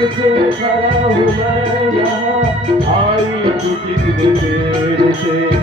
দেখছে সারা হুমারা আই দুটি দেখে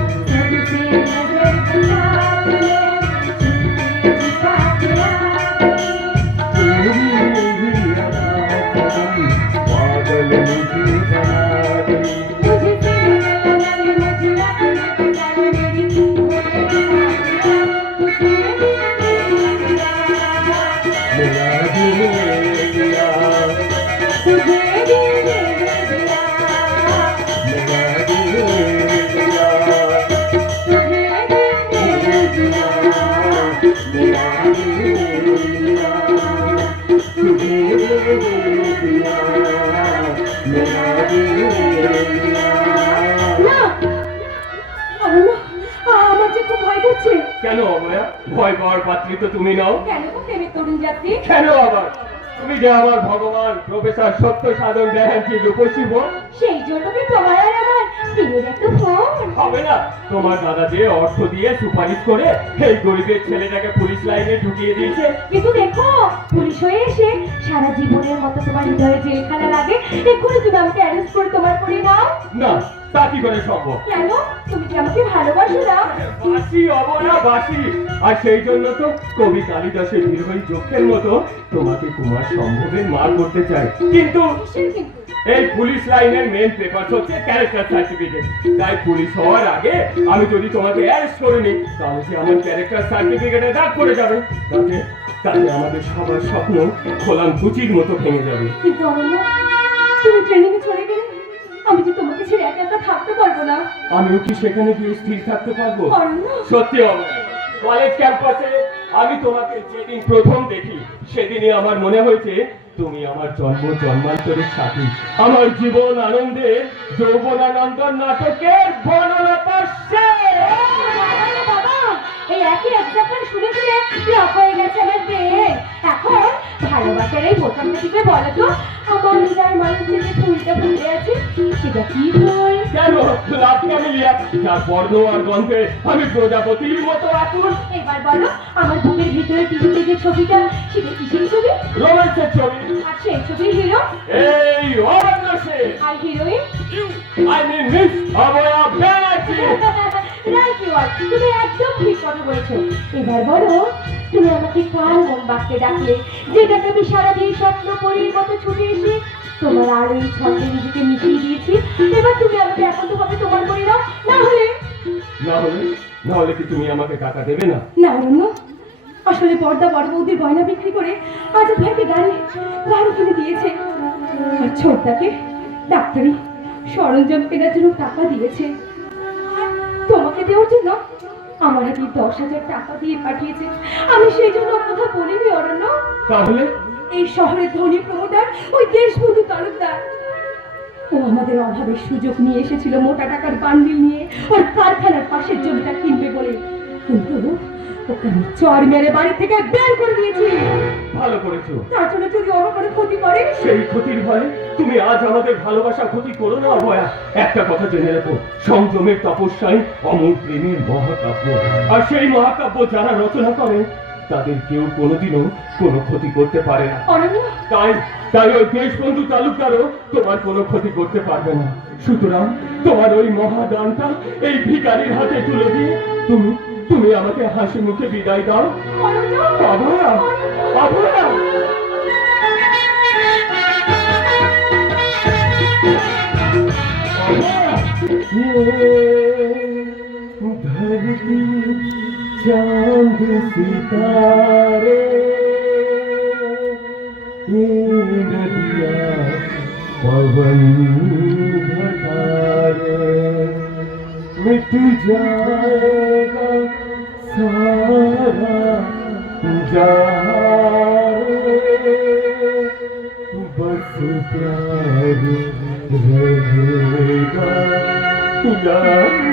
কেন অময়া ভয় পাওয়ার পাত্রী তো তুমি নাও কেন গো তরুণ যাত্রী কেন আবার তুমি যে আমার ভগবান প্রফেসর সত্য সাধন ব্যানার্জি রূপসী সেই জন্য কি তোমার হবে না। তোমার দাদা যে অর্থ দিয়ে সুপারিশ করে এই গরিবের ছেলেটাকে পুলিশ লাইনে ঢুকিয়ে দিয়েছে। কিন্তু দেখো পুলিশ হয়ে এসে সারা জীবনের মতো তোমার হৃদয়ে জেলখানা লাগে। এক্ষুনি তুমি আমাকে অ্যারেস্ট করে তোমার করে নাও না তা কি করে সম্ভব? কেন? তুমি কি আমাকে ভালোবাসো না? বাসি অবনা বাসি। আর সেই জন্য তো কবি কালিদাসের নির্ভয় যক্ষের মতো তোমাকে কুমার সম্ভবের মা করতে চাই কিন্তু কিন্তু? এই পুলিশ লাইনের মেন পেপার হচ্ছে ক্যারেক্টার সার্টিফিকেট তাই পুলিশ হওয়ার আগে আমি যদি তোমাকে অ্যারেস্ট করে নিই তাহলে কি আমার ক্যারেক্টার সার্টিফিকেটে দাগ পড়ে যাবে। তাতে আমাদের সবার স্বপ্ন খোলাম কুচির মতো ভেঙে যাবে। কিন্তু অরণ্য তুমি ট্রেনিং এ চলে গেলে আমি যে তোমাকে ছেড়ে একা একা থাকতে পারব না। আমিও কি সেখানে গিয়ে স্থির থাকতে পারব? সত্যি কলেজ ক্যাম্পাসে আমি তোমাকে যেদিন প্রথম দেখি সেদিনই আমার মনে হয়েছে তুমি আমার জন্ম জন্মান্তরের সাথী। আমার জীবন আনন্দে যৌবনানন্দ নাটকের বর্ণনা বাবা, এই একই একজাকার শুনে শুনে লক হয়ে গেছে আমার মেয়ে এখন ভালোবাসার এই বোতামটা টিপে বলো তো? আমার হৃদয় মানুষ যে ফুলটা ফুটে আছে, সেটা কি ফুল? কেন? লাভ ক্যামেলিয়া যার বর্ণ আর গন্ধে আমি প্রজাপতির মতো আকুল। এবার বলো আমার বুকের ভিতরে টিভিতে যে ছবিটা? সেটা কিসের ছবি? রোমান্সের ছবি। আর সেই ছবির হিরো এই অরণ্য সে। আর heroine I mean miss Abhaya Banerjee. Right you are তুমি একদম ঠিক কথা বলেছ। এবার বলো তুমি আমাকে কাল মন বাক্যে ডাকলে? যেটাকে আমি সারাদিন স্বপ্ন পরীর মতো ছুটে এসে তোমার আর ওই ছন্দে নিজেকে মিশিয়ে দিয়েছি। হলে না হলে কি তুমি আমাকে টাকা দেবে না? না অরণ্য। আসলে পর্দা বড় বৌদির গয়না বিক্রি করে আজ ভাইকে গাড়ি গাড়ি কিনে দিয়েছে। আর ছোটটাকে ডাক্তারি সরঞ্জাম কেনার জন্য টাকা দিয়েছে। তোমাকে দেওয়ার জন্য আমার আগে দশ হাজার টাকা দিয়ে পাঠিয়েছে। আমি সেই জন্য কথা বলিনি অরণ্য। তাহলে? এই শহরের ধনী প্রমোটার ওই দেশবন্ধু তালুকদার। ও আমাদের অভাবের সুযোগ নিয়ে এসেছিল মোটা টাকার বান্ডিল নিয়ে ওর কারখানার পাশের জমিটা কিনবে বলে। কিন্তু ওকে আমি চর মেরে বাড়ি থেকে বের করে দিয়েছি। ভালো করেছ। তার জন্য যদি ওর কোনো ক্ষতি করে? সেই ক্ষতির ভয়ে তুমি আজ আমাদের ভালোবাসা ক্ষতি করো না অভয়া। একটা কথা জেনে রাখো সংযমের তপস্যায় অমর প্রেমের মহাকাব্য। আর সেই মহাকাব্য যারা রচনা করে তাদের কেউ কোনোদিনও কোনো ক্ষতি করতে পারে না। তাই তাই ওই দেশবন্ধু তালুকদারও তোমার কোনো ক্ষতি করতে পারবে না। সুতরাং তোমার ওই মহাদানটা এই ভিকারির হাতে তুলে দিয়ে তুমি তুমি আমাকে হাসি মুখে বিদায় দাও। ধরতি चाँद सितारे नदिया पवन घटारे मिट जाएगा सारा जहाँ बस प्यार रहेगा यार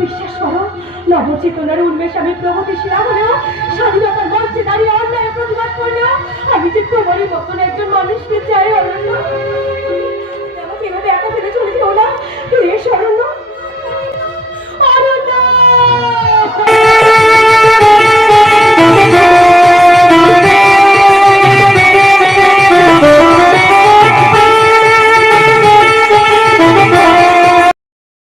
বিশ্বাস করো, নবচেতনার উন্মেষ আমি প্রগতিশীলা হলেও স্বাধীনতার মঞ্চে দাঁড়িয়ে অন্যায় প্রতিবাদ করলেও আমি যে তোমারই মতন একজন মানুষকে চাই অরণ্য আমাকে এভাবে একা ফেলে চলে যেও না। প্লিজ অরণ্য